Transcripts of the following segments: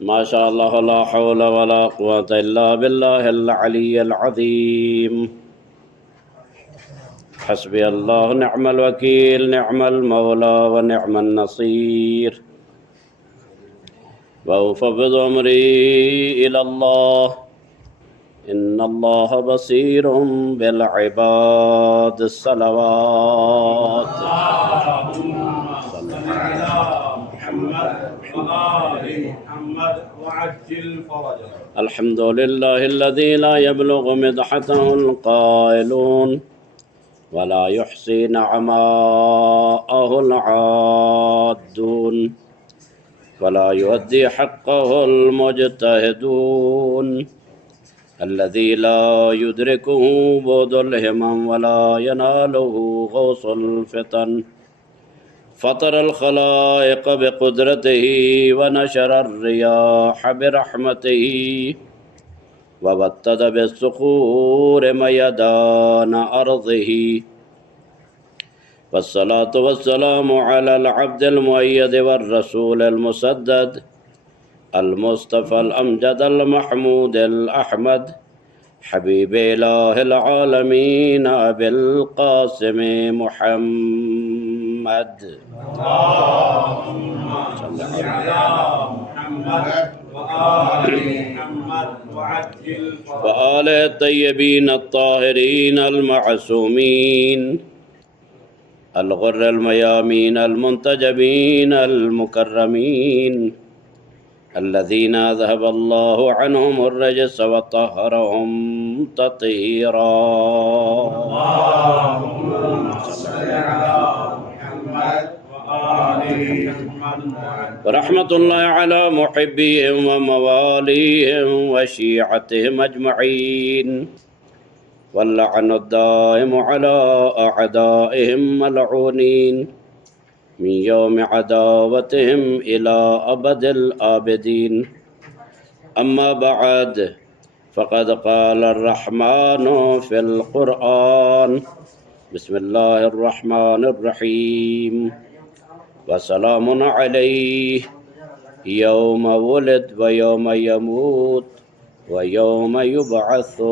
ما شاء الله لا حول ولا قوة إلا بالله العلي العظيم. حسبي الله نعم الوكيل نعم المولى ونعم النصير. وأفوض أمري إلى الله إن الله بصير بالعباد. الصلوات. اللهم صل على محمد وآل محمد وعجل فرجه. الحمد لله الذي لا يبلغ مدحته القائلون ولا يحصي نعماءه العادون ولا يؤدي حقه المجتهدون الذي لا يدركه بعد الهمم ولا يناله غوص الفتن فطر الخلائق بقدرته ونشر الرياح برحمته وبتد بالصخور ميدان أرضه. والصلاة والسلام على العبد المؤيد والرسول المسدد المصطفى الأمجد المحمود الأحمد حبيب إله العالمين أبي القاسم محمد. اللهم صل على محمد وآل محمد وعجل فرجه. وآل الطيبين الطاهرين المعصومين الغر الميامين المنتجبين المكرمين الذين ذهب الله عنهم الرجس وطهرهم تطهيرا. اللهم صل على محمد وآل محمد ورحمة الله على محبيهم ومواليهم وشيعتهم أجمعين واللعن الدائم على أعدائهم ملعونين من يوم عداوتهم إلى أبد الآبدين. أما بعد فقد قال الرحمن في القرآن بسم الله الرحمن الرحيم وسلام عليه يوم ولد ويوم يموت ويوم يبعث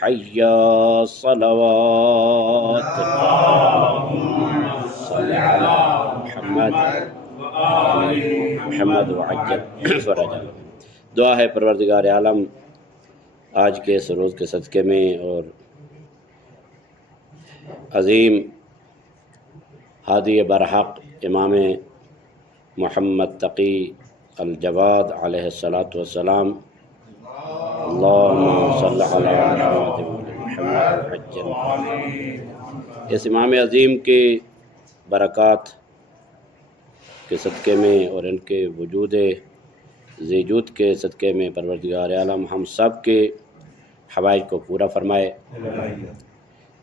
حيا. صلوات. اللهم صل على محمد وآل محمد وعجل فرجہ. دعا ہے پروردگار عالم آج کے اس روز کے صدقے میں اور عظیم ہادی برحق امام محمد تقی الجواد علیہ الصلاۃ والسلام اللہم صلی علی محمد وعجل. اس امام عظیم کے برکات کے صدقے میں اور ان کے وجود زیجود کے صدقے میں پروردگار عالم ہم سب کے حوائج کو پورا فرمائے.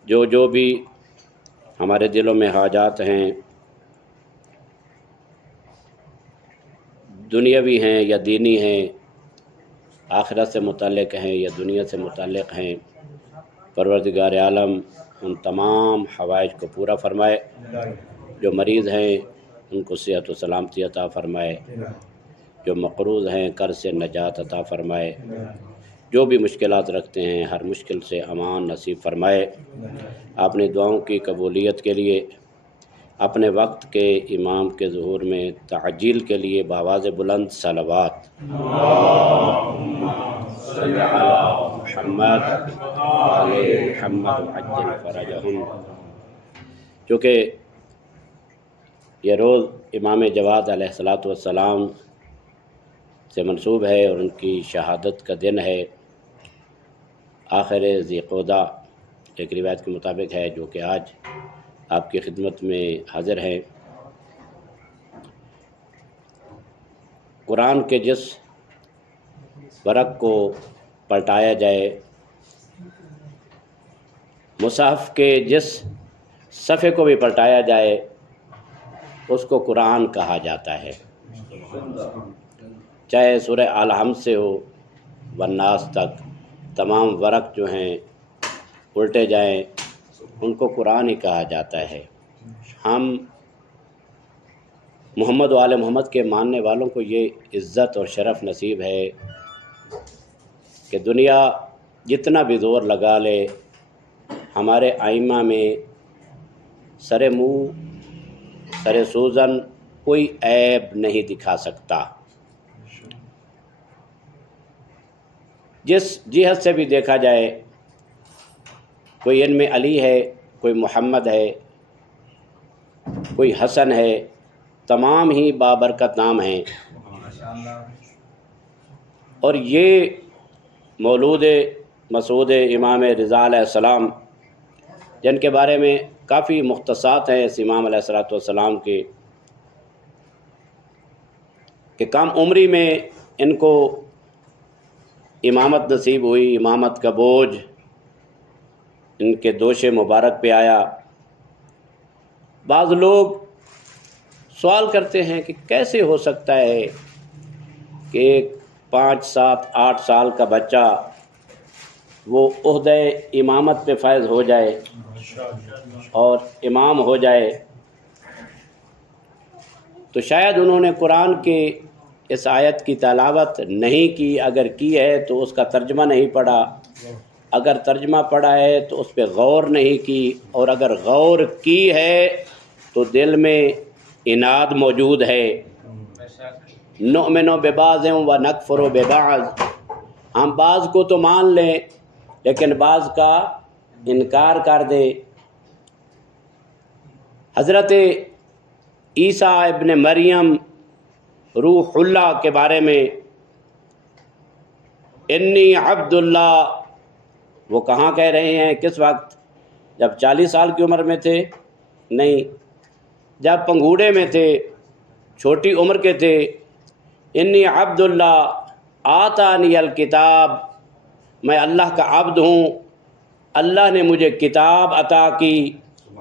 جو بھی ہمارے دلوں میں حاجات ہیں دنیاوی ہیں یا دینی ہیں آخرت سے متعلق ہیں یا دنیا سے متعلق ہیں پروردگار عالم ان تمام حوائج کو پورا فرمائے. جو مریض ہیں ان کو صحت و سلامتی عطا فرمائے. جو مقروض ہیں قرض سے نجات عطا فرمائے. جو بھی مشکلات رکھتے ہیں ہر مشکل سے امان نصیب فرمائے. اپنی دعاؤں کی قبولیت کے لیے اپنے وقت کے امام کے ظہور میں تعجیل کے لیے بآواز بلند صلوات. اللهم صل على محمد وآل محمد وعجل فرجهم. چونکہ یہ روز امام جواد علیہ الصلاۃ والسلام سے منسوب ہے اور ان کی شہادت کا دن ہے. آخر ذی قعدہ ایک روایت کے مطابق ہے جو کہ آج آپ کی خدمت میں حاضر ہیں. قرآن کے جس ورق کو پلٹایا جائے مصحف کے جس صفحے کو بھی پلٹایا جائے اس کو قرآن کہا جاتا ہے. چاہے سورہ الحمد سے ہو والناس تک تمام ورق جو ہیں الٹے جائیں ان کو قرآن ہی کہا جاتا ہے. ہم محمد و آل محمد کے ماننے والوں کو یہ عزت اور شرف نصیب ہے کہ دنیا جتنا بھی زور لگا لے ہمارے ائمہ میں سر منہ سر سوزن کوئی عیب نہیں دکھا سکتا۔ جس جہت سے بھی دیکھا جائے، کوئی ان میں علی ہے، کوئی محمد ہے، کوئی حسن ہے، تمام ہی بابرکت نام ہیں۔ اور یہ مولود مسعود امام رضا علیہ السلام، جن کے بارے میں کافی مختصات ہیں اس امام علیہ السلام کے، کہ کم عمری میں ان کو امامت نصیب ہوئی، امامت کا بوجھ ان کے دوش مبارک پہ آیا۔ بعض لوگ سوال کرتے ہیں کہ کیسے ہو سکتا ہے کہ ایک 5 7 8 سال کا بچہ وہ عہدہ امامت پہ فائز ہو جائے اور امام ہو جائے؟ تو شاید انہوں نے قرآن کے اس آیت کی تلاوت نہیں کی، اگر کی ہے تو اس کا ترجمہ نہیں پڑھا، اگر ترجمہ پڑھا ہے تو اس پہ غور نہیں کی، اور اگر غور کی ہے تو دل میں عناد موجود ہے۔ نؤمن ببعض و نکفر ببعض، ہم بعض کو تو مان لیں لیکن بعض کا انکار کر دیں۔ حضرت عیسیٰ ابن مریم روح اللہ کے بارے میں انی عبد اللہ، وہ کہاں کہہ رہے ہیں، کس وقت؟ جب 40 سال کی عمر میں تھے؟ نہیں، جب پنگوڑے میں تھے، چھوٹی عمر کے تھے۔ انی عبد اللہ آتانی الکتاب، میں اللہ کا عبد ہوں، اللہ نے مجھے کتاب عطا کی۔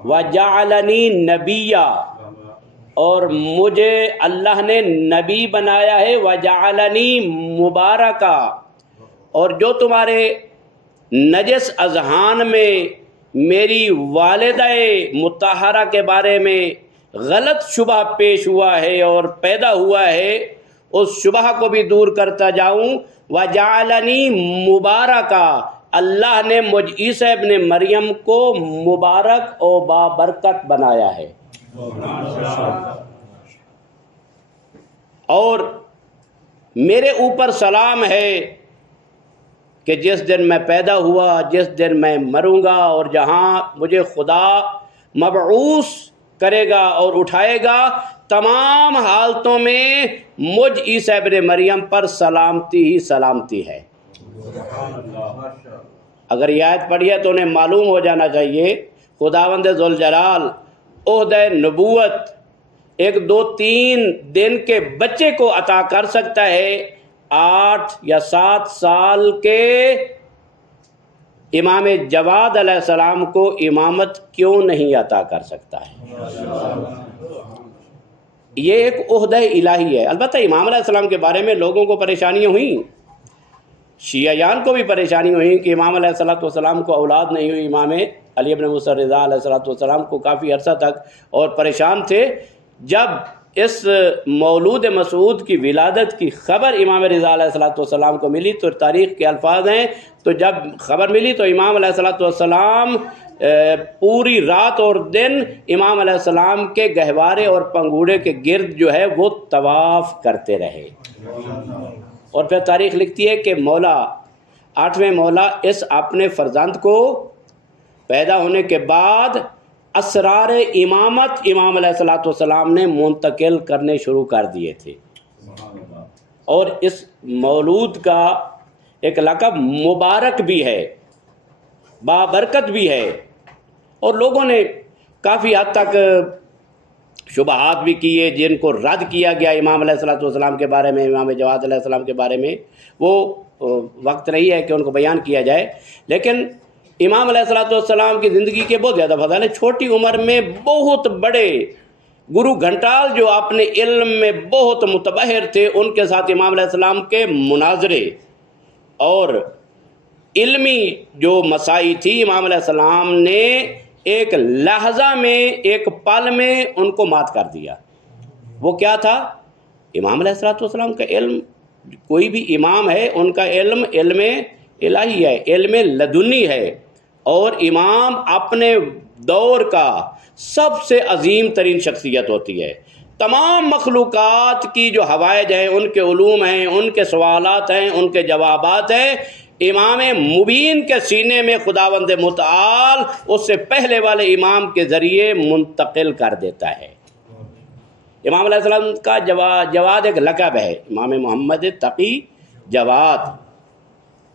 وجعلنی نبیّا، اور مجھے اللہ نے نبی بنایا ہے۔ وجعلنی مبارکا، اور جو تمہارے نجس اذہان میں میری والدہ مطہرہ کے بارے میں غلط شبہ پیش ہوا ہے اور پیدا ہوا ہے، اس شبہ کو بھی دور کرتا جاؤں۔ وجعلنی مبارکا، اللہ نے مجھ عیسیٰ ابن مریم کو مبارک و بابرکت بنایا ہے۔ اور میرے اوپر سلام ہے کہ جس دن میں پیدا ہوا، جس دن میں مروں گا، اور جہاں مجھے خدا مبعوث کرے گا اور اٹھائے گا، تمام حالتوں میں مجھ عیسیٰ ابن مریم پر سلامتی ہی سلامتی ہے۔ اگر یہ آیت پڑھی ہے تو انہیں معلوم ہو جانا چاہیے خداوند ذوالجلال عہدہ نبوت 1 2 3 دن کے بچے کو عطا کر سکتا ہے، 8 یا 7 سال کے امام جواد علیہ السلام کو امامت کیوں نہیں عطا کر سکتا ہے؟ یہ ایک عہدہ الہی ہے۔ البتہ امام علیہ السلام کے بارے میں لوگوں کو پریشانیاں ہوئیں، شیعیان کو بھی پریشانی ہوئی کہ امام علیہ السلام کو اولاد نہیں ہوئی، امام علی ابن موسیٰ رضا علیہ السلام کو کافی عرصہ تک اور پریشان تھے۔ جب اس مولود مسعود کی ولادت کی خبر امام رضا علیہ السلام کو ملی تو تاریخ کے الفاظ ہیں، تو جب خبر ملی تو امام علیہ السلام پوری رات اور دن امام علیہ السلام کے گہوارے اور پنگوڑے کے گرد جو ہے وہ طواف کرتے رہے۔ اور پھر تاریخ لکھتی ہے کہ مولا 8ویں مولا اس اپنے فرزند کو پیدا ہونے کے بعد اسرار امامت امام علیہ السلام نے منتقل کرنے شروع کر دیے تھے، اور اس مولود کا ایک لقب مبارک بھی ہے، بابرکت بھی ہے۔ اور لوگوں نے کافی حد تک شبہات بھی کیے جن کو رد کیا گیا امام علیہ السلام کے بارے میں، امام جواد علیہ السلام کے بارے میں، وہ وقت نہیں ہے کہ ان کو بیان کیا جائے۔ لیکن امام علیہ السلام کی زندگی کے بہت زیادہ فضائل ہیں۔ چھوٹی عمر میں بہت بڑے گرو گھنٹال جو اپنے علم میں بہت متبحر تھے، ان کے ساتھ امام علیہ السلام کے مناظرے اور علمی جو مسائی تھی، امام علیہ السلام نے ایک لحظہ میں، ایک پل میں ان کو مات کر دیا۔ وہ کیا تھا؟ امام علیہ السلام کا علم. کوئی بھی امام ہے ان کا علم علم الہی ہے، علم لدنی ہے، اور امام اپنے دور کا سب سے عظیم ترین شخصیت ہوتی ہے. تمام مخلوقات کی جو حوائج ہیں، ان کے علوم ہیں، ان کے سوالات ہیں، ان کے جوابات ہیں، امام مبین کے سینے میں خداوند متعال اس سے پہلے والے امام کے ذریعے منتقل کر دیتا ہے. امام علیہ السلام کا جواد ایک لقب ہے، امام محمد تقی جواد.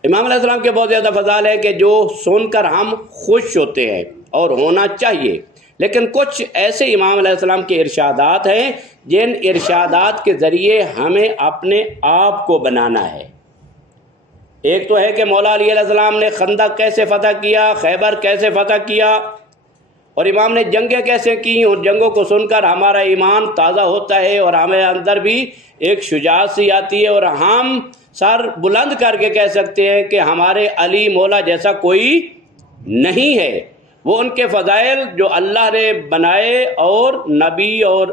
امام علیہ السلام کے بہت زیادہ فضائل ہے کہ جو سن کر ہم خوش ہوتے ہیں اور ہونا چاہیے، لیکن کچھ ایسے امام علیہ السلام کے ارشادات ہیں جن ارشادات کے ذریعے ہمیں اپنے آپ کو بنانا ہے. ایک تو ہے کہ مولا علی علیہ السلام نے خندق کیسے فتح کیا، خیبر کیسے فتح کیا، اور امام نے جنگیں کیسے کی. اور جنگوں کو سن کر ہمارا ایمان تازہ ہوتا ہے اور ہمیں اندر بھی ایک شجاعت سی آتی ہے، اور ہم سر بلند کر کے کہہ سکتے ہیں کہ ہمارے علی مولا جیسا کوئی نہیں ہے. وہ ان کے فضائل جو اللہ نے بنائے اور نبی اور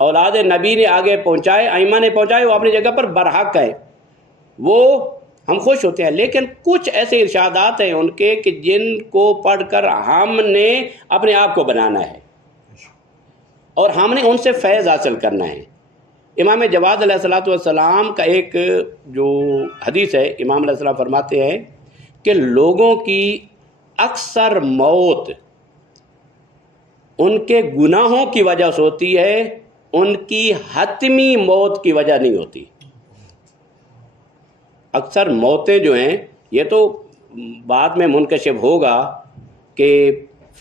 اولاد نبی نے آگے پہنچائے، ائمہ نے پہنچائے، وہ اپنی جگہ پر برحق ہے، وہ ہم خوش ہوتے ہیں. لیکن کچھ ایسے ارشادات ہیں ان کے کہ جن کو پڑھ کر ہم نے اپنے آپ کو بنانا ہے اور ہم نے ان سے فیض حاصل کرنا ہے. امام جواد علیہ السلام کا ایک جو حدیث ہے، امام علیہ السلام فرماتے ہیں کہ لوگوں کی اکثر موت ان کے گناہوں کی وجہ سے ہوتی ہے، ان کی حتمی موت کی وجہ نہیں ہوتی. اکثر موتیں جو ہیں یہ تو بعد میں منکشف ہوگا کہ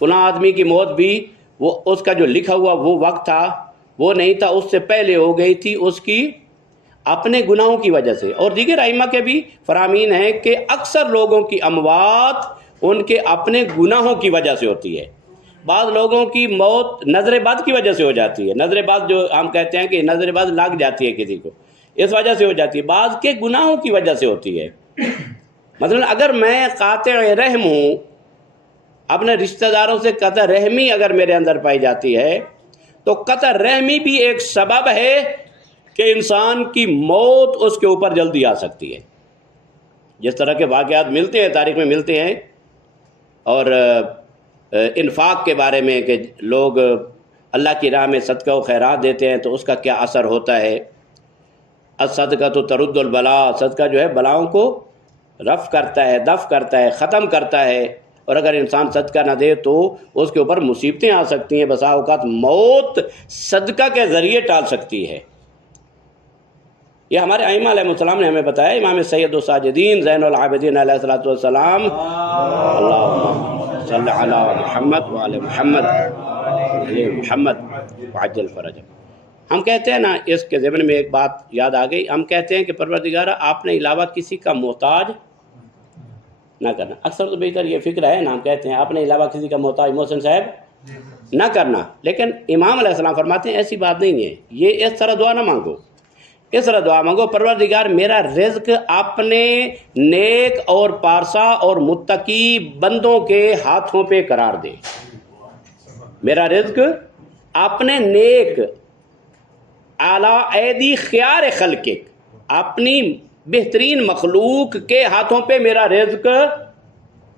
فلاں آدمی کی موت بھی وہ اس کا جو لکھا ہوا وہ وقت تھا وہ نہیں تھا، اس سے پہلے ہو گئی تھی اس کی اپنے گناہوں کی وجہ سے. اور دیگر ائمہ کے بھی فرامین ہیں کہ اکثر لوگوں کی اموات ان کے اپنے گناہوں کی وجہ سے ہوتی ہے. بعض لوگوں کی موت نظر بد کی وجہ سے ہو جاتی ہے، نظر بد جو ہم کہتے ہیں کہ نظر بد لگ جاتی ہے کسی کو، اس وجہ سے ہو جاتی ہے. بعض کے گناہوں کی وجہ سے ہوتی ہے. مثلا اگر میں قاطع رحم ہوں، اپنے رشتہ داروں سے قطع رحمی اگر میرے اندر پائی جاتی ہے تو قطع رحمی بھی ایک سبب ہے کہ انسان کی موت اس کے اوپر جلدی آ سکتی ہے. جس طرح کے واقعات ملتے ہیں، تاریخ میں ملتے ہیں، اور انفاق کے بارے میں کہ لوگ اللہ کی راہ میں صدقہ و خیرات دیتے ہیں تو اس کا کیا اثر ہوتا ہے. الصدقہ تو ترد البلا، صدقہ جو ہے بلاؤں کو رفع کرتا ہے، دفع کرتا ہے، ختم کرتا ہے. اور اگر انسان صدقہ نہ دے تو اس کے اوپر مصیبتیں آ سکتی ہیں، بسا اوقات موت صدقہ کے ذریعے ٹال سکتی ہے. یہ ہمارے ائمہ علیہ السلام نے ہمیں بتایا. امام سید الساجدین زین العابدین علیہ السلام، اللہم صلی علی محمد وعلی محمد علی محمد وعجل فرجہ. ہم کہتے ہیں نا، اس کے ضمن میں ایک بات یاد آ گئی، ہم کہتے ہیں کہ پروردگارہ آپ نے علاوہ کسی کا محتاج نہ کرنا. اکثر تو بہتر یہ فکر ہے نا، ہم کہتے ہیں آپ نے علاوہ کسی کا محتاج محسن صاحب نہ کرنا. لیکن امام علیہ السلام فرماتے ہیں ایسی بات نہیں ہے. یہ اس طرح دعا نہ مانگو، اس طرح دعا مانگو، پروردگار میرا رزق اپنے نیک اور پارسا اور متقی بندوں کے ہاتھوں پہ قرار دے. میرا رزق اپنے نیک اعلیٰ ایدی خیار خلق، اپنی بہترین مخلوق کے ہاتھوں پہ میرا رزق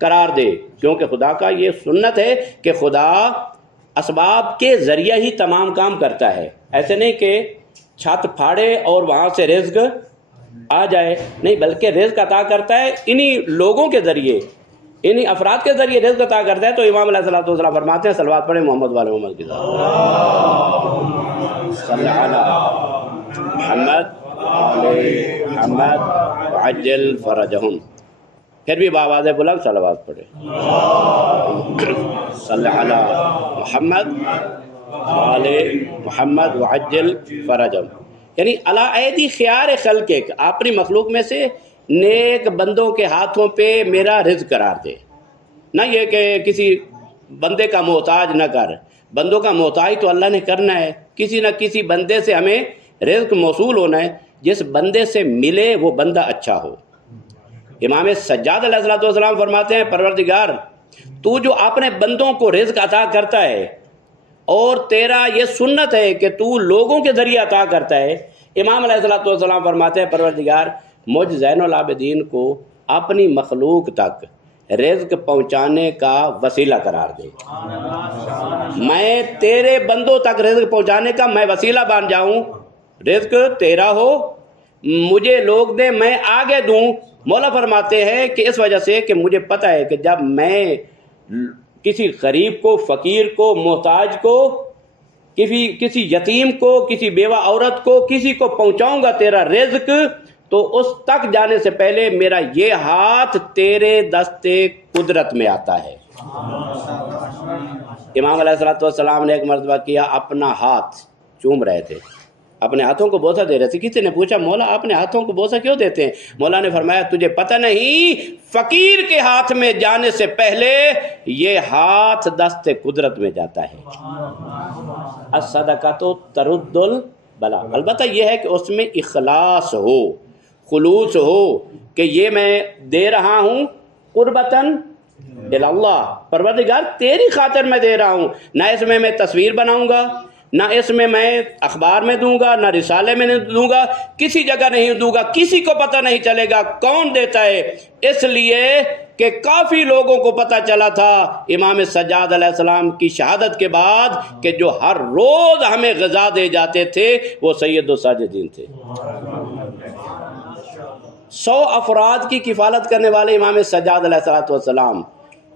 قرار دے. کیونکہ خدا کا یہ سنت ہے کہ خدا اسباب کے ذریعہ ہی تمام کام کرتا ہے. ایسے نہیں کہ چھت پھاڑے اور وہاں سے رزق آ جائے، نہیں، بلکہ رزق عطا کرتا ہے انہی لوگوں کے ذریعے، انہی افراد کے ذریعے رزق عطا کرتا ہے. تو امام علیہ السلام فرماتے ہیں صلوات پڑھیں محمد والے محمد کی ذات، صلی علی محمد علی محمد وعجل فرجہم. پھر بھی بآواز بلند صلوات پڑھیں، صلی علی محمد علی محمد وعجل فرجہم. یعنی علی ایدی خیار خلق، اپنی مخلوق میں سے نیک بندوں کے ہاتھوں پہ میرا رزق قرار دے. نہ یہ کہ کسی بندے کا محتاج نہ کر. بندوں کا محتاج تو اللہ نے کرنا ہے، کسی نہ کسی بندے سے ہمیں رزق موصول ہونا ہے. جس بندے سے ملے وہ بندہ اچھا ہو. امام سجاد علیہ السلام فرماتے ہیں پروردگار تو جو اپنے بندوں کو رزق عطا کرتا ہے اور تیرا یہ سنت ہے کہ تو لوگوں کے ذریعے عطا کرتا ہے۔ امام علیہ السلام فرماتے ہیں پروردگار مجھ زین العابدین کو اپنی مخلوق تک رزق پہنچانے کا وسیلہ قرار دے، میں تیرے بندوں تک رزق پہنچانے کا میں وسیلہ بن جاؤں، رزق تیرا ہو، مجھے لوگ دیں، میں آگے دوں۔ مولا فرماتے ہیں کہ اس وجہ سے کہ مجھے پتہ ہے کہ جب میں کسی غریب کو، فقیر کو، محتاج کو، کسی یتیم کو، کسی بیوہ عورت کو، کسی کو پہنچاؤں گا تیرا رزق، تو اس تک جانے سے پہلے میرا یہ ہاتھ تیرے دست قدرت میں آتا ہے۔ امام علیہ السلام نے ایک مرتبہ کیا، اپنا ہاتھ چوم رہے تھے، اپنے ہاتھوں کو بوسہ دے رہے تھے۔ کسی نے پوچھا مولا اپنے ہاتھوں کو بوسہ کیوں دیتے ہیں؟ مولا نے فرمایا تجھے پتہ نہیں، فقیر کے ہاتھ میں جانے سے پہلے یہ ہاتھ دست قدرت میں جاتا ہے۔ الصدقۃ ترد البلا، البتہ یہ ہے کہ اس میں اخلاص ہو، خلوص ہو، کہ یہ میں دے رہا ہوں قربتاً اللہ، پروردگار تیری خاطر میں دے رہا ہوں، نہ اس میں میں تصویر بناؤں گا، نہ اس میں میں اخبار میں دوں گا، نہ رسالے میں دوں گا، کسی جگہ نہیں دوں گا، کسی کو پتہ نہیں چلے گا کون دیتا ہے، اس لیے کہ کافی لوگوں کو پتہ چلا تھا امام سجاد علیہ السلام کی شہادت کے بعد کہ جو ہر روز ہمیں غذا دے جاتے تھے وہ سید الساجدین تھے۔ 100 افراد کی کفالت کرنے والے امام سجاد علیہ السلام،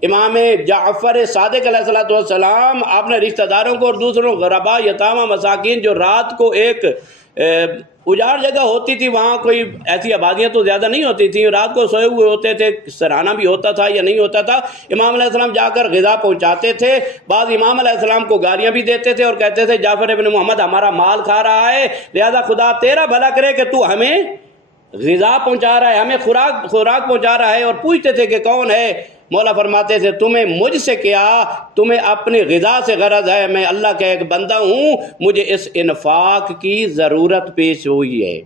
امام جعفر صادق علیہ السلام، آپ نے رشتہ داروں کو اور دوسروں غربا، یتامہ، مساکین، جو رات کو ایک اجاڑ جگہ ہوتی تھی، وہاں کوئی ایسی آبادیاں تو زیادہ نہیں ہوتی تھیں، رات کو سوئے ہوئے ہوتے تھے، سرانہ بھی ہوتا تھا یا نہیں ہوتا تھا، امام علیہ السلام جا کر غذا پہنچاتے تھے۔ بعض امام علیہ السلام کو گالیاں بھی دیتے تھے اور کہتے تھے جعفر ابن محمد ہمارا مال کھا رہا ہے، لہذا خدا تیرا بھلا کرے کہ تو ہمیں غذا پہنچا رہا ہے، ہمیں خوراک پہنچا رہا ہے، اور پوچھتے تھے کہ کون ہے؟ مولا فرماتے تھے تمہیں مجھ سے کیا، تمہیں اپنی غذا سے غرض ہے، میں اللہ کا ایک بندہ ہوں، مجھے اس انفاق کی ضرورت پیش ہوئی ہے،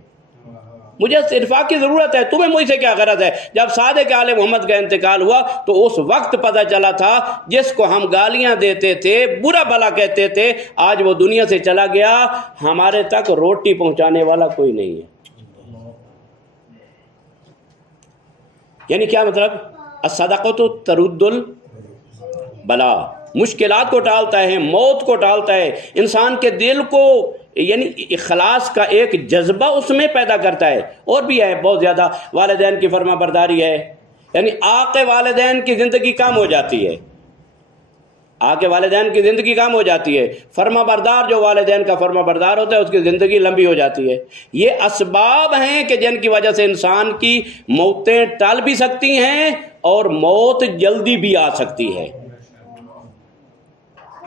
مجھے اس انفاق کی ضرورت ہے، تمہیں مجھ سے کیا غرض ہے۔ جب صادق آل محمد کا انتقال ہوا تو اس وقت پتہ چلا تھا جس کو ہم گالیاں دیتے تھے، برا بھلا کہتے تھے، آج وہ دنیا سے چلا گیا، ہمارے تک روٹی پہنچانے والا کوئی نہیں ہے۔ یعنی کیا مطلب؟ الصدقۃ ترد البلا، مشکلات کو ٹالتا ہے، موت کو ٹالتا ہے، انسان کے دل کو یعنی اخلاص کا ایک جذبہ اس میں پیدا کرتا ہے۔ اور بھی ہے بہت زیادہ، والدین کی فرما برداری ہے، یعنی آقِ والدین کی زندگی کم ہو جاتی ہے، آقِ والدین کی زندگی کم ہو جاتی ہے، فرما بردار جو والدین کا فرما بردار ہوتا ہے اس کی زندگی لمبی ہو جاتی ہے۔ یہ اسباب ہیں کہ جن کی وجہ سے انسان کی موتیں ٹل بھی سکتی ہیں اور موت جلدی بھی آ سکتی ہے۔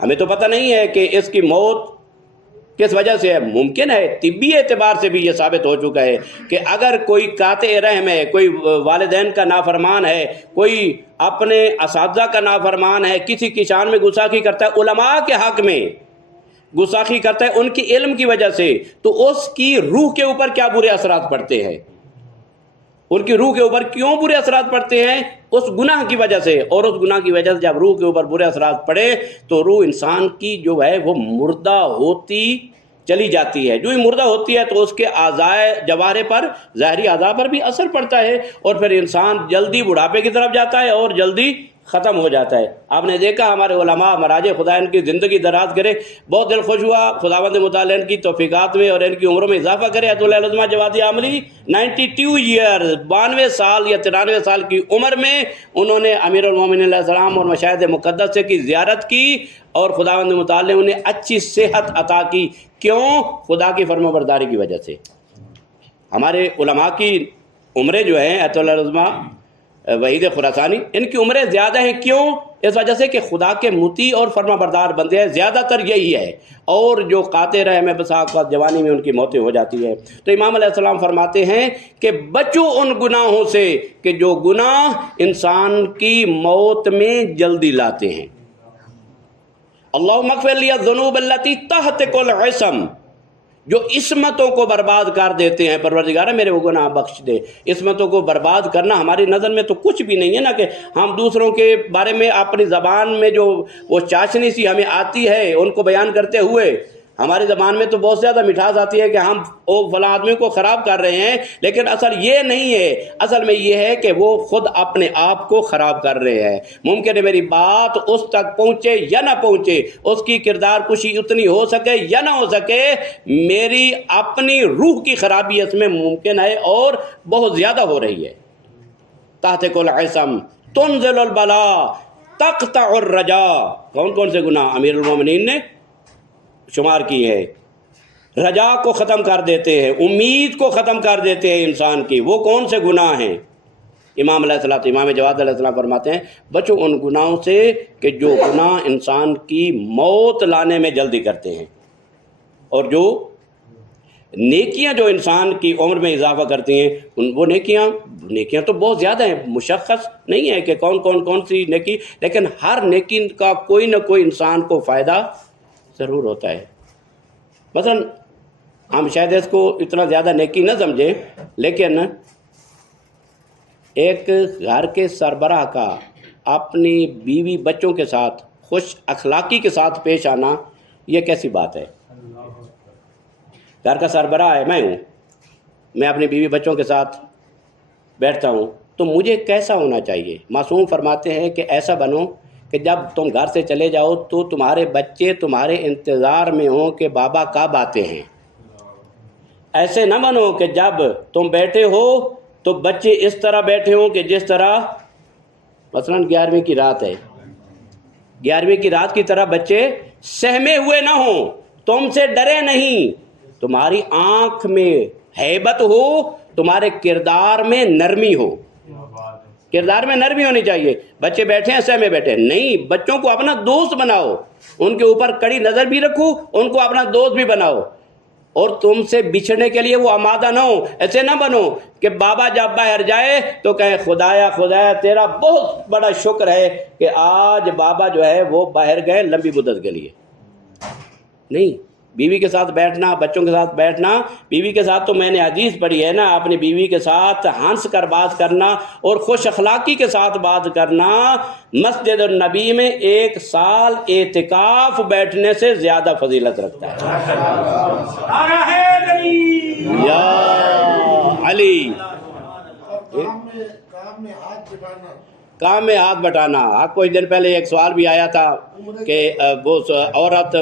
ہمیں تو پتہ نہیں ہے کہ اس کی موت کس وجہ سے ہے، ممکن ہے طبی اعتبار سے بھی یہ ثابت ہو چکا ہے کہ اگر کوئی قاطع رحم ہے، کوئی والدین کا نافرمان ہے، کوئی اپنے اساتذہ کا نافرمان ہے، کسی کی شان میں گستاخی کرتا ہے، علماء کے حق میں گستاخی کرتا ہے ان کی علم کی وجہ سے، تو اس کی روح کے اوپر کیا برے اثرات پڑتے ہیں، ان کی روح کے اوپر کیوں برے اثرات پڑتے ہیں؟ اس گناہ کی وجہ سے، اور اس گناہ کی وجہ سے جب روح کے اوپر برے اثرات پڑے تو روح انسان کی جو ہے وہ مردہ ہوتی چلی جاتی ہے۔ جو ہی مردہ ہوتی ہے تو اس کے اعضائے جوارح پر، ظاہری اعضاء پر بھی اثر پڑتا ہے، اور پھر انسان جلدی بڑھاپے کی طرف جاتا ہے اور جلدی ختم ہو جاتا ہے۔ آپ نے دیکھا ہمارے علماء مراجع خدا ان کی زندگی دراز کرے، بہت دل خوش ہوا، خداوند متعال ان کی توفیقات میں اور ان کی عمروں میں اضافہ کرے۔ ایت اللہ العظمہ جوادی عاملی 92 ایئر، 92 سال یا 93 سال کی عمر میں انہوں نے امیر المومنین علیہ السلام اور مشاہد مقدس کی زیارت کی، اور خداوند متعال نے انہیں اچھی صحت عطا کی۔ کیوں؟ خدا کی فرما برداری کی وجہ سے۔ ہمارے علماء کی عمریں جو ہیں، ایت اللہ العظمہ وحید خراسانی، ان کی عمریں زیادہ ہیں، کیوں؟ اس وجہ سے کہ خدا کے مطیع اور فرما بردار بندے ہیں، زیادہ تر یہی ہے، اور جو قاطع رحم ہے بسا اوقات جوانی میں ان کی موتیں ہو جاتی ہے۔ تو امام علیہ السلام فرماتے ہیں کہ بچو ان گناہوں سے کہ جو گناہ انسان کی موت میں جلدی لاتے ہیں۔ اللہم اغفر لی الذنوب التی تحتک العصم، جو عصمتوں کو برباد کر دیتے ہیں۔ پروردگار میرے وہ گناہ بخش دے۔ عصمتوں کو برباد کرنا ہماری نظر میں تو کچھ بھی نہیں ہے نا، کہ ہم دوسروں کے بارے میں اپنی زبان میں جو وہ چاشنی سی ہمیں آتی ہے ان کو بیان کرتے ہوئے، ہماری زبان میں تو بہت زیادہ مٹھاس آتی ہے کہ ہم فلاں آدمی کو خراب کر رہے ہیں، لیکن اصل یہ نہیں ہے۔ اصل میں یہ ہے کہ وہ خود اپنے آپ کو خراب کر رہے ہیں۔ ممکن ہے میری بات اس تک پہنچے یا نہ پہنچے، اس کی کردار کشی اتنی ہو سکے یا نہ ہو سکے، میری اپنی روح کی خرابی اس میں ممکن ہے اور بہت زیادہ ہو رہی ہے۔ تحت کل عصم تنزل البلا تقطع الرجا، کون کون سے گناہ امیر المومنین نے شمار کی ہے؟ رجا کو ختم کر دیتے ہیں، امید کو ختم کر دیتے ہیں انسان کی۔ وہ کون سے گناہ ہیں؟ امام جواد علیہ السلام فرماتے ہیں بچو ان گناہوں سے کہ جو گناہ انسان کی موت لانے میں جلدی کرتے ہیں، اور جو نیکیاں جو انسان کی عمر میں اضافہ کرتی ہیں، وہ نیکیاں تو بہت زیادہ ہیں، مشخص نہیں ہے کہ کون سی نیکی، لیکن ہر نیکی کا کوئی نہ کوئی انسان کو فائدہ ضرور ہوتا ہے۔ مثلا ہم شاید اس کو اتنا زیادہ نیکی نہ سمجھیں، لیکن ایک گھر کے سربراہ کا اپنی بیوی بچوں کے ساتھ خوش اخلاقی کے ساتھ پیش آنا، یہ کیسی بات ہے؟ گھر کا سربراہ ہے، میں اپنی بیوی بچوں کے ساتھ بیٹھتا ہوں، تو مجھے کیسا ہونا چاہیے؟ معصوم فرماتے ہیں کہ ایسا بنو کہ جب تم گھر سے چلے جاؤ تو تمہارے بچے تمہارے انتظار میں ہوں کہ بابا کب آتے ہیں۔ ایسے نہ بنو کہ جب تم بیٹھے ہو تو بچے اس طرح بیٹھے ہوں کہ جس طرح مثلا 11ویں کی رات ہے، 11ویں کی رات کی طرح بچے سہمے ہوئے نہ ہوں، تم سے ڈرے نہیں، تمہاری آنکھ میں ہیبت ہو، تمہارے کردار میں نرمی ہو۔ کردار میں نرمی ہونی چاہیے۔ بچے بیٹھے ہیں سہمے بیٹھے نہیں، بچوں کو اپنا دوست بناؤ، ان کے اوپر کڑی نظر بھی رکھو، ان کو اپنا دوست بھی بناؤ، اور تم سے بچھڑنے کے لیے وہ آمادہ نہ ہو۔ ایسے نہ بنو کہ بابا جب باہر جائے تو کہیں خدایا تیرا بہت بڑا شکر ہے کہ آج بابا جو ہے وہ باہر گئے لمبی مدت کے لیے۔ نہیں، بیوی کے ساتھ بیٹھنا، بچوں کے ساتھ بیٹھنا، بیوی کے ساتھ تو میں نے حدیث پڑھی ہے نا، اپنی بیوی کے ساتھ ہنس کر بات کرنا اور خوش اخلاقی کے ساتھ بات کرنا مسجد النبی میں 1 سال اعتکاف بیٹھنے سے زیادہ فضیلت رکھتا ہے۔ یا علی، کام میں ہاتھ بٹانا۔ آپ کو 1 دن پہلے ایک سوال بھی آیا تھا کہ وہ عورت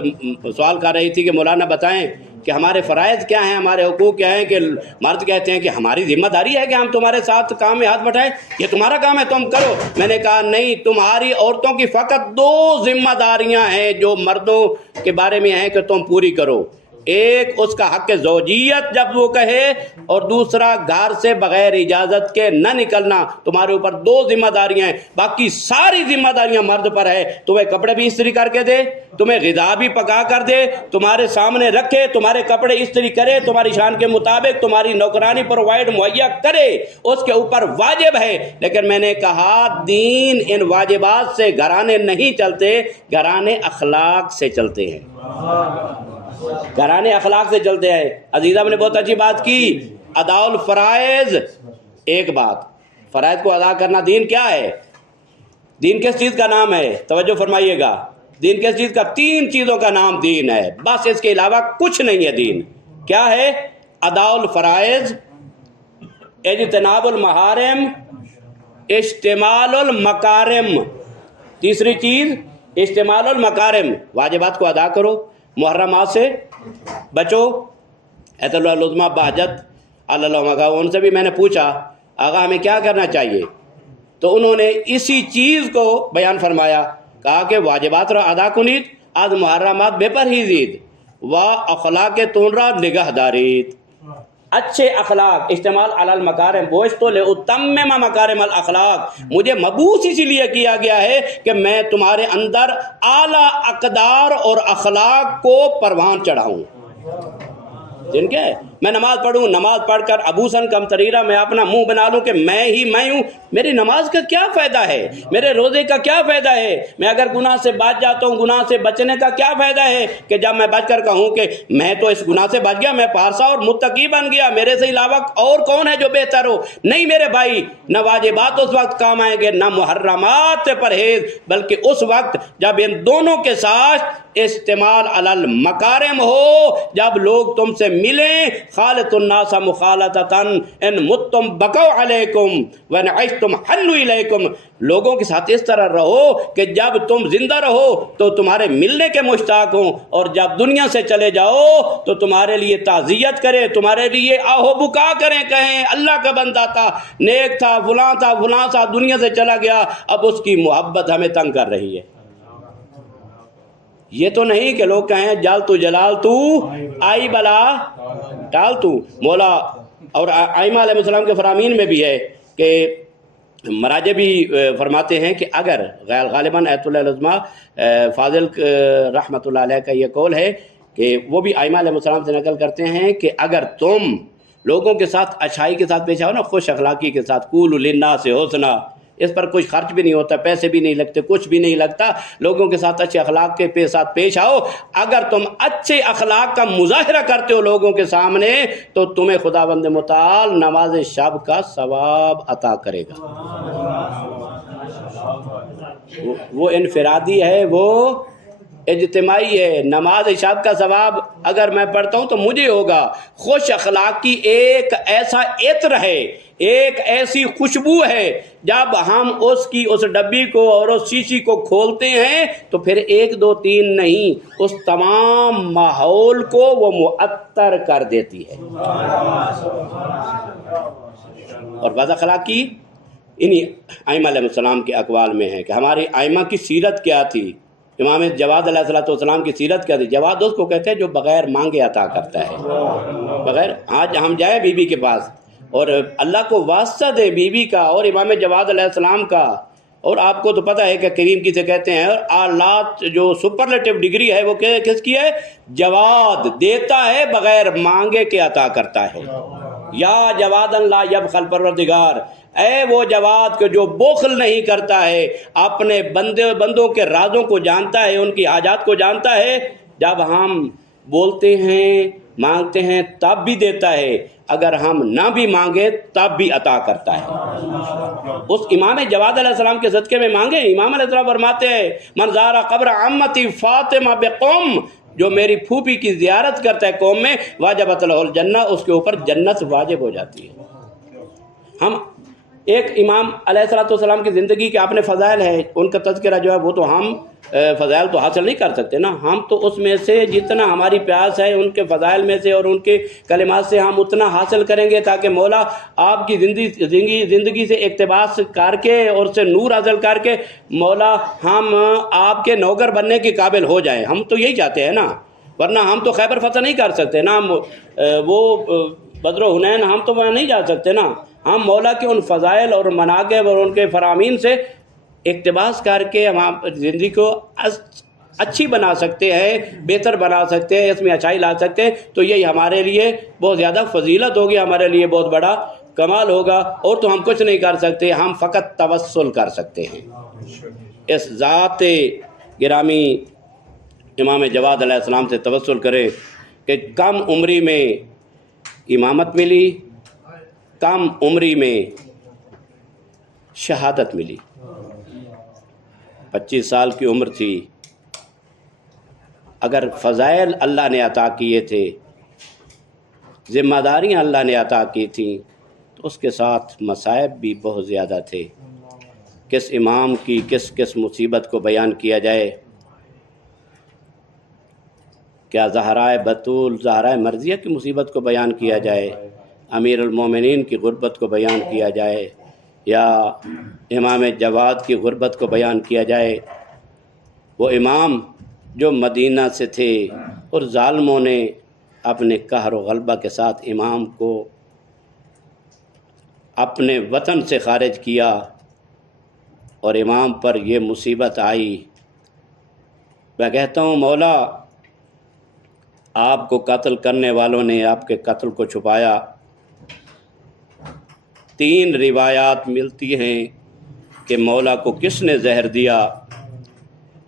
سوال کر رہی تھی کہ مولانا بتائیں کہ ہمارے فرائض کیا ہیں، ہمارے حقوق کیا ہیں، کہ مرد کہتے ہیں کہ ہماری ذمہ داری ہے کہ ہم تمہارے ساتھ کام میں ہاتھ بٹائیں، یہ تمہارا کام ہے تم کرو۔ میں نے کہا نہیں، تمہاری عورتوں کی فقط 2 ذمہ داریاں ہیں جو مردوں کے بارے میں ہیں کہ تم پوری کرو۔ ایک اس کا حق زوجیت جب وہ کہے، اور دوسرا گھر سے بغیر اجازت کے نہ نکلنا۔ تمہارے اوپر 2 ذمہ داریاں ہیں، باقی ساری ذمہ داریاں مرد پر ہے۔ تمہیں کپڑے بھی استری کر کے دے، تمہیں غذا بھی پکا کر دے، تمہارے سامنے رکھے، تمہارے کپڑے استری کرے، تمہاری شان کے مطابق تمہاری نوکرانی پرووائڈ مہیا کرے، اس کے اوپر واجب ہے۔ لیکن میں نے کہا دین ان واجبات سے گھرانے نہیں چلتے، گھرانے اخلاق سے چلتے ہیں، گھرانے اخلاق سے چلتے ہیں۔ عزیزہ نے بہت اچھی بات کی، ادا الفرائض۔ ایک بات، فرائض کو ادا کرنا دین کیا ہے؟ دین کس چیز کا نام ہے؟ توجہ فرمائیے گا، دین کس چیز کا؟ 3 چیزوں کا نام دین ہے، بس اس کے علاوہ کچھ نہیں ہے دین۔ کیا ہے؟ ادا الفرائض، اجتناب المحارم، اشتمال المکارم۔ تیسری چیز اشتمال المکارم، واجبات کو ادا کرو، محرمات سے بچو۔ ایت اللہ العظمہ بہجت اللہ، ان سے بھی میں نے پوچھا آقا ہمیں کیا کرنا چاہیے، تو انہوں نے اسی چیز کو بیان فرمایا، کہا کہ واجبات را ادا کنید، از محرمات بے پرہیزید، و اخلاق تون را نگہ دارید۔ اچھے اخلاق، استعمال علی المکارم، بوشتو لأتمم مکارم الاخلاق، مجھے مبعوث اسی لیے کیا گیا ہے کہ میں تمہارے اندر اعلیٰ اقدار اور اخلاق کو پروان چڑھاؤں۔ جن کے میں نماز پڑھوں، نماز پڑھ کر ابوسن کمتریرہ میں اپنا منہ بنا لوں کہ میں ہی میں ہوں، میری نماز کا کیا فائدہ ہے؟ میرے روزے کا کیا فائدہ ہے؟ میں اگر گناہ سے بچ جاتا ہوں، گناہ سے بچنے کا کیا فائدہ ہے کہ جب میں بچ کر کہوں کہ میں تو اس گناہ سے بچ گیا، میں پارسا اور متقی بن گیا، میرے سے علاوہ اور کون ہے جو بہتر ہو؟ نہیں میرے بھائی، نہ واجبات اس وقت کام آئیں گے، نہ محرمات سے پرہیز، بلکہ اس وقت جب ان دونوں کے ساتھ استعمال علی المکارم ہو، جب لوگ تم سے ملیں، خالط الناس مخالطتا ان متم بقوا علیکم وان عشتم حلوا الیکم، لوگوں کے ساتھ اس طرح رہو کہ جب تم زندہ رہو تو تمہارے ملنے کے مشتاق ہوں، اور جب دنیا سے چلے جاؤ تو تمہارے لیے تعزیت کریں، تمہارے لیے آہو بکا کریں، کہیں اللہ کا بندہ تھا، نیک تھا، فلاں تھا، فلاں تھا، دنیا سے چلا گیا، اب اس کی محبت ہمیں تنگ کر رہی ہے۔ یہ تو نہیں کہ لوگ کہیں جل تو جلال تو آئی بلا ٹال تو۔ مولا اور ائمہ علیہ السلام کے فرامین میں بھی ہے کہ مراجع بھی فرماتے ہیں کہ اگر غالباً ایت اللہ العظمہ فاضل رحمۃ اللہ علیہ کا یہ قول ہے کہ وہ بھی ائمہ علیہ السلام سے نقل کرتے ہیں کہ اگر تم لوگوں کے ساتھ اچھائی کے ساتھ پیش آؤ نا، خوش اخلاقی کے ساتھ، قولوا للناس حسنا، اس پر کچھ خرچ بھی نہیں ہوتا، پیسے بھی نہیں لگتے، کچھ بھی نہیں لگتا، لوگوں کے ساتھ اچھے اخلاق کے ساتھ پیش آؤ، اگر تم اچھے اخلاق کا مظاہرہ کرتے ہو لوگوں کے سامنے تو تمہیں خداوند متعال نماز شب کا ثواب عطا کرے گا۔ وہ انفرادی ہے، وہ اجتماعی ہے۔ نماز شب کا ثواب اگر میں پڑھتا ہوں تو مجھے ہوگا۔ خوش اخلاقی ایک ایسا عطر ہے، ایک ایسی خوشبو ہے، جب ہم اس ڈبی کو اور اس شیشی کو کھولتے ہیں تو پھر 1 2 3 نہیں، اس تمام ماحول کو وہ معطر کر دیتی ہے۔ اور بعض اخلاقی انہی ائمہ علیہ السلام کے اقوال میں ہے کہ ہماری ائمہ کی سیرت کیا تھی۔ امام جواد علیہ السلام کی سیرت کیا تھی؟ جواد اس کو کہتے ہیں جو بغیر مانگے عطا کرتا ہے، بغیر۔ آج ہم جائیں بی بی کے پاس اور اللہ کو واسطہ دیں بی بی کا اور امام جواد علیہ السلام کا، اور آپ کو تو پتہ ہے کہ کریم کسے کہتے ہیں، اور آلات جو سپرلیٹو ڈگری ہے وہ کس کی ہے؟ جواد، دیتا ہے بغیر مانگے کے عطا کرتا ہے۔ یا جواد لا یبخل، پروردگار اے وہ جواد کہ جو بخل نہیں کرتا ہے، اپنے بندوں کے رازوں کو جانتا ہے، ان کی حاجات کو جانتا ہے، جب ہم بولتے ہیں مانگتے ہیں تب بھی دیتا ہے، اگر ہم نہ بھی مانگے تب بھی عطا کرتا ہے۔ اس امام جواد علیہ السلام کے صدقے میں مانگے۔ امام علیہ السلام فرماتے ہیں من زار قبر عمتی فاطمہ بقوم، جو میری پھوپھی کی زیارت کرتا ہے قوم میں، واجبت لہ الجنہ، اس کے اوپر جنت واجب ہو جاتی ہے۔ ہم ایک امام علیہ السلام کی زندگی کے اپنے فضائل ہیں، ان کا تذکرہ جو ہے وہ تو ہم فضائل تو حاصل نہیں کر سکتے نا، ہم تو اس میں سے جتنا ہماری پیاس ہے ان کے فضائل میں سے اور ان کے کلمات سے ہم اتنا حاصل کریں گے، تاکہ مولا آپ کی زندگی سے اقتباس کر کے اور سے نور حاصل کر کے مولا ہم آپ کے نوکر بننے کے قابل ہو جائیں۔ ہم تو یہی چاہتے ہیں نا، ورنہ ہم تو خیبر فتح نہیں کر سکتے نا، وہ بدر و حنین ہم تو وہاں نہیں جا سکتے نا۔ ہم مولا کے ان فضائل اور مناقب اور ان کے فرامین سے اقتباس کر کے ہم زندگی کو اچھی بنا سکتے ہیں، بہتر بنا سکتے ہیں، اس میں اچھائی لا سکتے ہیں، تو یہی ہمارے لیے بہت زیادہ فضیلت ہوگی، ہمارے لیے بہت بڑا کمال ہوگا۔ اور تو ہم کچھ نہیں کر سکتے، ہم فقط توسل کر سکتے ہیں اس ذات گرامی امام جواد علیہ السلام سے توسل کریں کہ کم عمری میں امامت ملی، کم عمری میں شہادت ملی، 25 سال کی عمر تھی۔ اگر فضائل اللہ نے عطا کیے تھے، ذمہ داریاں اللہ نے عطا کی تھیں، تو اس کے ساتھ مصائب بھی بہت زیادہ تھے۔ کس امام کی کس مصیبت کو بیان کیا جائے؟ کیا زہرائے بطول، زہرائے مرضیہ کی مصیبت کو بیان کیا جائے، امیر المومنین کی غربت کو بیان کیا جائے، یا امام جواد کی غربت کو بیان کیا جائے؟ وہ امام جو مدینہ سے تھے اور ظالموں نے اپنے قہر و غلبہ کے ساتھ امام کو اپنے وطن سے خارج کیا، اور امام پر یہ مصیبت آئی۔ میں کہتا ہوں مولا آپ کو قتل کرنے والوں نے آپ کے قتل کو چھپایا۔ 3 روایات ملتی ہیں کہ مولا کو کس نے زہر دیا،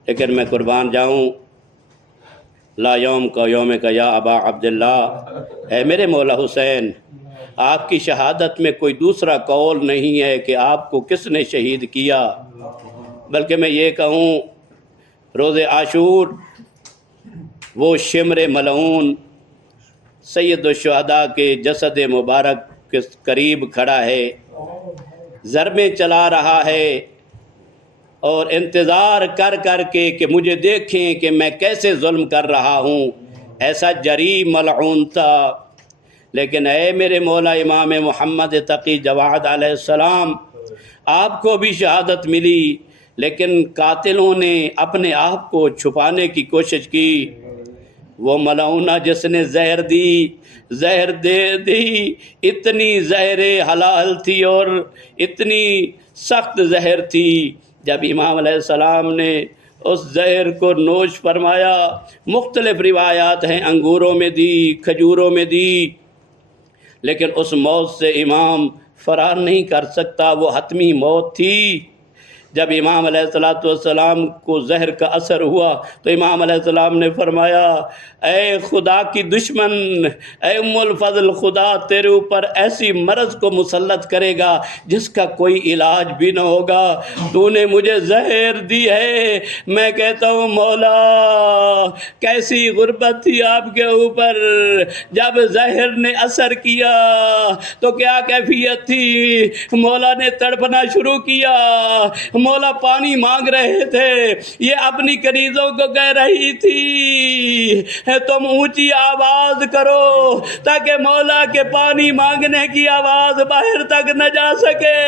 لیکن میں قربان جاؤں، لا یوم کا یوم کا یا ابا عبداللہ، اے میرے مولا حسین، آپ کی شہادت میں کوئی دوسرا قول نہیں ہے کہ آپ کو کس نے شہید کیا، بلکہ میں یہ کہوں روز عاشور وہ شمر ملعون سید الشہداء کے جسد مبارک کے قریب کھڑا ہے، ضربیں چلا رہا ہے اور انتظار کر کر کے کہ مجھے دیکھیں کہ میں کیسے ظلم کر رہا ہوں، ایسا جری ملعون تھا۔ لیکن اے میرے مولا امام محمد تقی جواد علیہ السلام، آپ کو بھی شہادت ملی، لیکن قاتلوں نے اپنے آپ کو چھپانے کی کوشش کی۔ وہ ملعونہ جس نے زہر دے دی، اتنی زہر حلال تھی اور اتنی سخت زہر تھی، جب امام علیہ السلام نے اس زہر کو نوش فرمایا، مختلف روایات ہیں، انگوروں میں دی، کھجوروں میں دی، لیکن اس موت سے امام فرار نہیں کر سکتا، وہ حتمی موت تھی۔ جب امام علیہ السلام کو زہر کا اثر ہوا تو امام علیہ السلام نے فرمایا، اے خدا کی دشمن، اے ام الفضل، خدا تیرے اوپر ایسی مرض کو مسلط کرے گا جس کا کوئی علاج بھی نہ ہوگا، تو نے مجھے زہر دی ہے۔ میں کہتا ہوں مولا کیسی غربت تھی آپ کے اوپر، جب زہر نے اثر کیا تو کیا کیفیت تھی، مولا نے تڑپنا شروع کیا، مولا پانی مانگ رہے تھے، یہ اپنی کنیزوں کو کہہ رہی تھی تم اونچی آواز کرو تاکہ مولا کے پانی مانگنے کی آواز باہر تک نہ جا سکے۔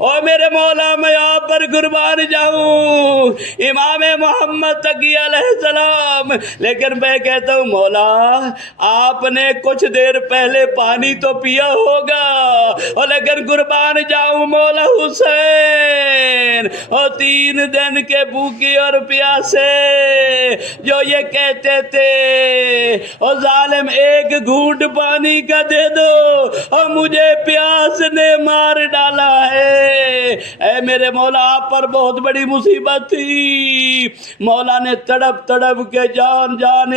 اور میرے مولا میں آپ پر قربان جاؤں، امام محمد تقی علیہ السلام، لیکن میں کہتا ہوں مولا آپ نے کچھ دیر پہلے پانی تو پیا ہوگا، اور لیکن قربان جاؤں مولا حسین، اور 3 دن کے بھوکے اور پیاسے جو یہ کہتے تھے، اور ظالم ایک گھونٹ پانی کا دے دو اور مجھے پیاس نے مار ڈالا ہے۔ اے میرے مولا آپ پر بہت بڑی مصیبت تھی، مولا نے تڑپ تڑپ کے جان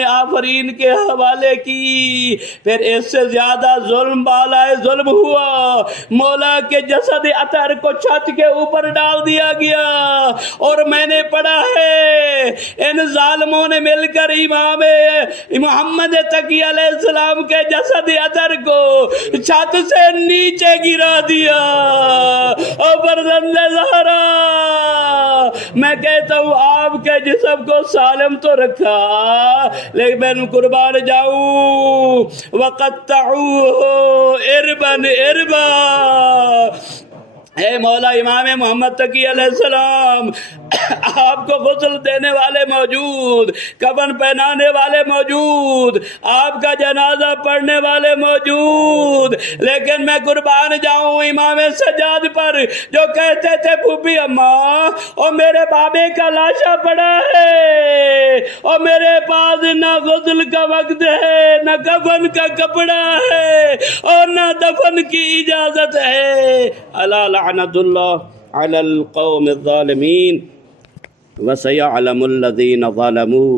آفرین کے حوالے کی، پھر اس سے زیادہ ظلم بالائے ظلم ہوا، مولا کے جسد اطہر کو چھت کے اوپر ڈال دیا گیا، اور میں نے پڑھا ہے ان ظالموں نے مل کر امام محمد تقی علیہ السلام کے جسد اطہر کو چھت سے نیچے گرا دیا، اور فرزند زہرا میں کہتا ہوں آپ کے جسم کو سالم تو رکھا، لیکن میں قربان جاؤں وَقَطَّعُوهُ إِرْبًا إِرْبًا۔ اے مولا امام محمد تقی علیہ السلام، آپ کو غسل دینے والے موجود، کفن پہنانے والے موجود، آپ کا جنازہ پڑھنے والے موجود، لیکن میں قربان جاؤں امام سجاد پر جو کہتے تھے پھوپھی اماں اور میرے بابے کا لاشا پڑا ہے اور میرے پاس نہ غسل کا وقت ہے، نہ کفن کا کپڑا ہے اور نہ دفن کی اجازت ہے، اللہ لعنت اللہ علی القوم الظالمین وسیعلم الذین ظلموا